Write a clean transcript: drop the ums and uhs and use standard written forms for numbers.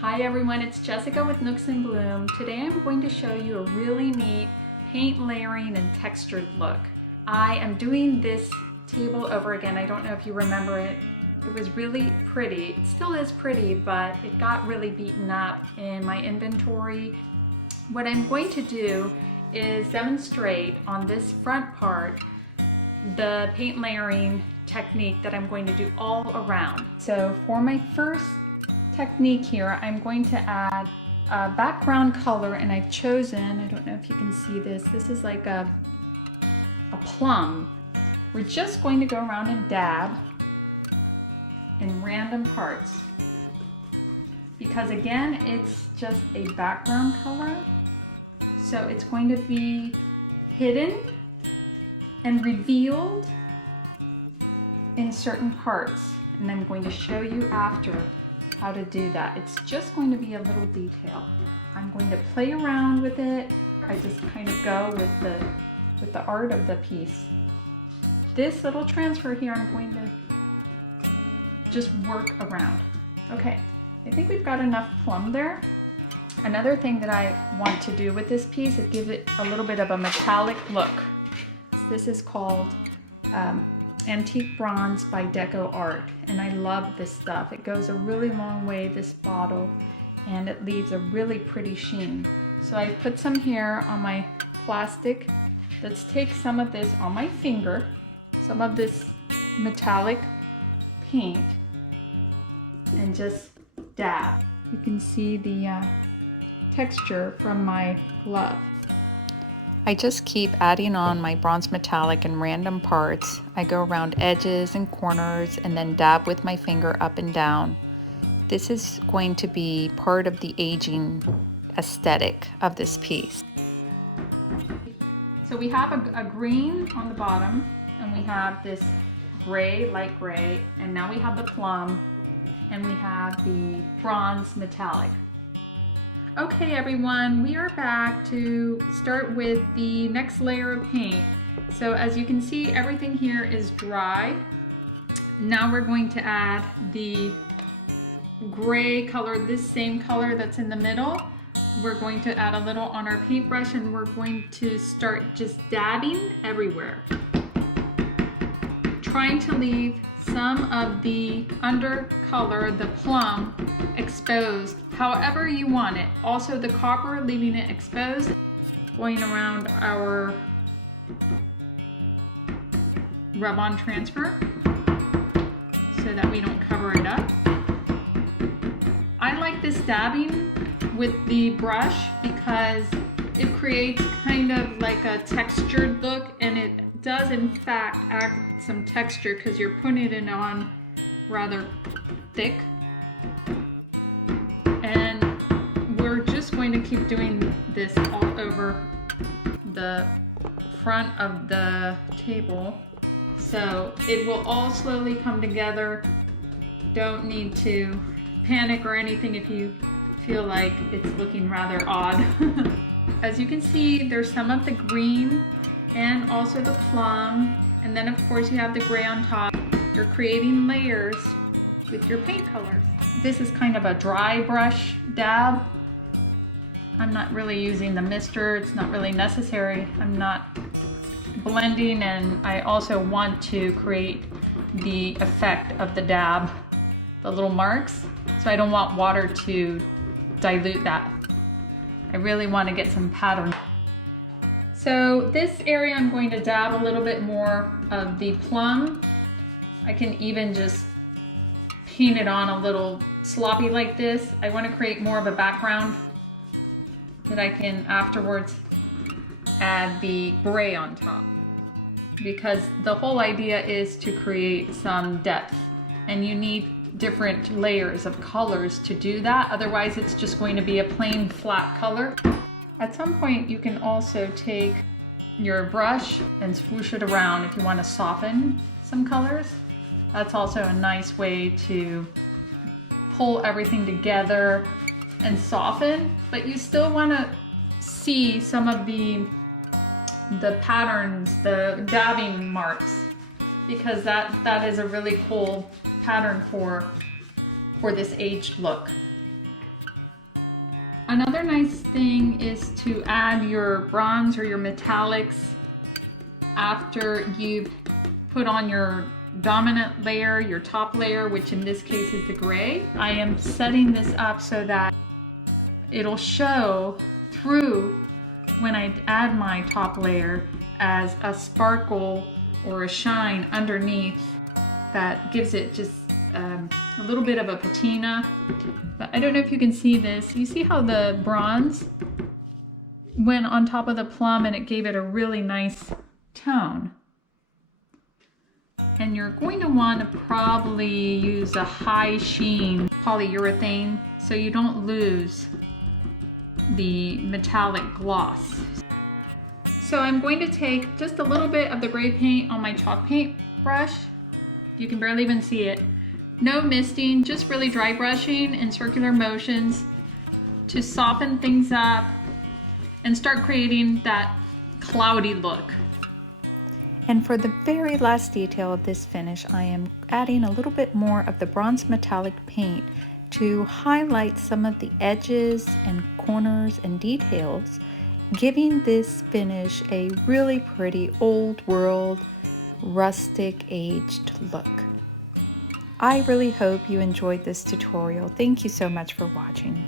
Hi everyone, it's Jessica with Nooks and Bloom. Today I'm going to show you a really neat paint layering and textured look. I am doing this table over again. I don't know if you remember it. It was really pretty. It still is pretty, but it got really beaten up in my inventory. What I'm going to do is demonstrate on this front part the paint layering technique that I'm going to do all around. So for my first technique here, I'm going to add a background color, and I've chosen, I don't know if you can see this, this is like a plum. We're just going to go around and dab in random parts because again, it's just a background color. So it's going to be hidden and revealed in certain parts, and I'm going to show you after how to do that. It's just going to be a little detail. I'm going to play around with it. I just kind of go with the art of the piece. This little transfer here, I'm going to just work around. Okay, I think we've got enough plum there. Another thing that I want to do with this piece is give it a little bit of a metallic look. This is called Antique Bronze by Deco Art, and I love this stuff. It goes a really long way, this bottle, and it leaves a really pretty sheen. So I put some here on my plastic. Let's take some of this on my finger, some of this metallic paint, and just dab. You can see the texture from my glove. I just keep adding on my bronze metallic in random parts. I go around edges and corners and then dab with my finger up and down. This is going to be part of the aging aesthetic of this piece. So we have a green on the bottom, and we have this gray, light gray, and now we have the plum, and we have the bronze metallic. Okay everyone, we are back to start with the next layer of paint. So as you can see, everything here is dry. Now we're going to add the gray color, this same color that's in the middle. We're going to add a little on our paintbrush, and we're going to start just dabbing everywhere, trying to leave some of the undercolor, the plum, exposed however you want it. Also the copper, leaving it exposed. Going around our rub-on transfer so that we don't cover it up. I like this dabbing with the brush because it creates kind of like a textured look, and it does in fact add some texture because you're putting it on rather thick. And we're just going to keep doing this all over the front of the table, so it will all slowly come together. Don't need to panic or anything if you feel like it's looking rather odd. As you can see, there's some of the green and also the plum, and then of course you have the gray on top. You're creating layers with your paint colors. This is kind of a dry brush dab. I'm not really using the mister, it's not really necessary. I'm not blending, and I also want to create the effect of the dab, the little marks, so I don't want water to dilute that. I really want to get some pattern. So this area I'm going to dab a little bit more of the plum. I can even just paint it on a little sloppy like this. I want to create more of a background that I can afterwards add the gray on top, because the whole idea is to create some depth, and you need different layers of colors to do that. Otherwise it's just going to be a plain flat color. At some point you can also take your brush and swoosh it around if you want to soften some colors. That's also a nice way to pull everything together and soften, but you still want to see some of the patterns, the dabbing marks, because that is a really cool pattern for this aged look. Another nice thing is to add your bronze or your metallics after you've put on your dominant layer, your top layer, which in this case is the gray. I am setting this up so that it'll show through when I add my top layer as a sparkle or a shine underneath that gives it just a little bit of a patina. But I don't know if you can see this. You see how the bronze went on top of the plum and it gave it a really nice tone. And you're going to want to probably use a high sheen polyurethane so you don't lose the metallic gloss. So I'm going to take just a little bit of the gray paint on my chalk paint brush. You can barely even see it. No misting, just really dry brushing in circular motions to soften things up and start creating that cloudy look. And for the very last detail of this finish, I am adding a little bit more of the bronze metallic paint to highlight some of the edges and corners and details, giving this finish a really pretty old world, rustic aged look. I really hope you enjoyed this tutorial. Thank you so much for watching.